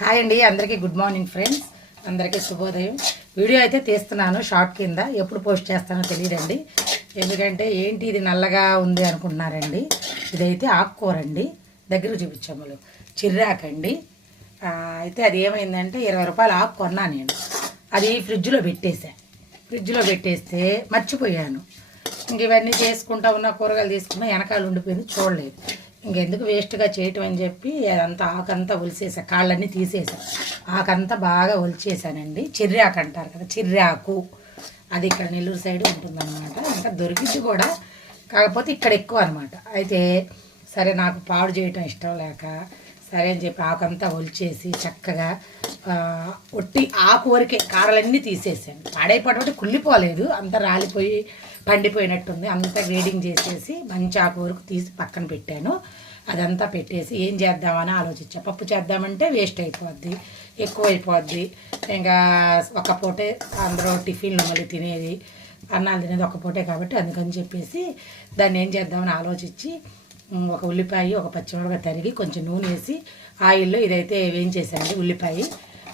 Hi అండి, అందరికీ good morning friends. అందరికీ శుభోదయం. వీడియో అయితే తీస్తున్నాను షార్ట్ కింద. ఎప్పుడు పోస్ట్ చేస్తానో తెలియదండి. ఎందుకంటే ఏంటి ఇది నల్లగా ఉంది అనుకుంటున్నారండి. ఇదైతే ఆకుకూర అండి. దగ్గర చూపించాము చిర్రాకండి. అయితే అది ఏమైందంటే 20 రూపాయలు ఆకు కొన్నా నేను. అది ఫ్రిడ్జ్లో పెట్టేస్తే మర్చిపోయాను. ఇంక ఇవన్నీ చేసుకుంటా ఉన్న కూరగాయలు తీసుకున్నా వెనకాల ఉండిపోయింది, చూడలేదు. ఇంకెందుకు వేస్ట్గా చేయటం అని చెప్పి అదంతా ఆకంతా ఒలిసేసా, కాళ్ళన్నీ తీసేసా. ఆకంతా బాగా ఒలిచేసానండి. చిర్రాకు అంటారు కదా, చిర్రాకు. అది ఇక్కడ నెల్లూరు సైడ్ ఉంటుందన్నమాట. ఇంకా దొరికింది కూడా, కాకపోతే ఇక్కడ ఎక్కువ అనమాట. అయితే సరే, నాకు పాడు చేయటం ఇష్టం లేక సరే అని చెప్పి ఆకంతా ఒలిచేసి చక్కగా ఒట్టి ఆకు వరకే కారలన్నీ తీసేసాను. పాడైపోవడం కుళ్ళిపోలేదు, అంతా రాలిపోయి పండిపోయినట్టుంది. అంతా గ్రేడింగ్ చేసేసి మంచి ఆకు వరకు తీసి పక్కన పెట్టాను. అదంతా పెట్టేసి ఏం చేద్దామని ఆలోచించా. పప్పు చేద్దామంటే వేస్ట్ అయిపోద్ది, ఎక్కువైపోద్ది. ఇంకా ఒక పూటే అందరూ టిఫిన్లు మళ్ళీ తినేది, అన్నాలు తినేది ఒక పూటే కాబట్టి అందుకని చెప్పేసి దాన్ని ఏం చేద్దామని ఆలోచించి ఒక ఉల్లిపాయ, ఒక పచ్చిమిరపకాయ తరిగి కొంచెం నూనె వేసి ఆయిల్లో ఇదైతే వేయించేసానండి. ఉల్లిపాయ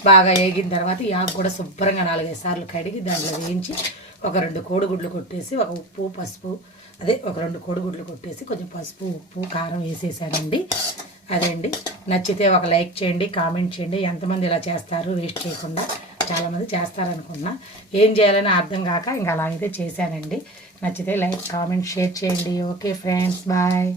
బాగా వేగిన తర్వాత ఈ ఆకు కూడా శుభ్రంగా 4-5 సార్లు కడిగి దాంట్లో వేయించి ఒక 2 కోడిగుడ్లు కొట్టేసి ఒక ఉప్పు పసుపు ఒక 2 కోడిగుడ్లు కొట్టేసి కొంచెం పసుపు ఉప్పు కారం వేసేసానండి. అదే అండి. నచ్చితే ఒక లైక్ చేయండి, కామెంట్ చేయండి. ఎంతమంది ఇలా చేస్తారు వేస్ట్ చేయకుండా? చాలామంది చేస్తారనుకున్నా, ఏం చేయాలని అర్థం కాక ఇంకా అలా అయితే చేశానండి. నచ్చితే లైక్ కామెంట్ షేర్ చేయండి. Okay friends, bye.